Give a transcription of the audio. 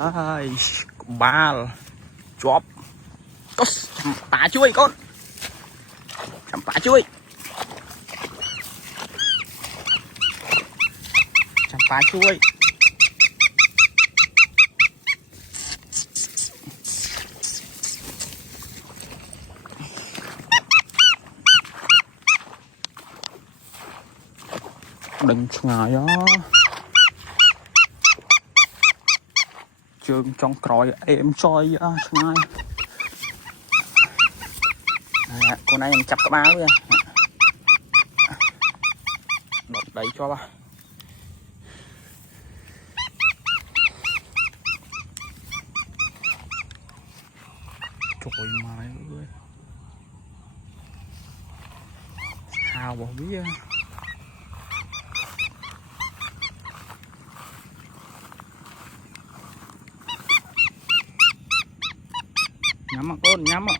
Ai, ba chóp. Có tả chuối con. Chăm tả chuối. Chăm tả chuối. Đừng ngại đó. Trường trong còi em soi ngay. Con này em chặt cái báo kìa. Đột đẩy cho ba. Trời mày ơi. Sao bỏ biết. Nhắm con nhắm ạ.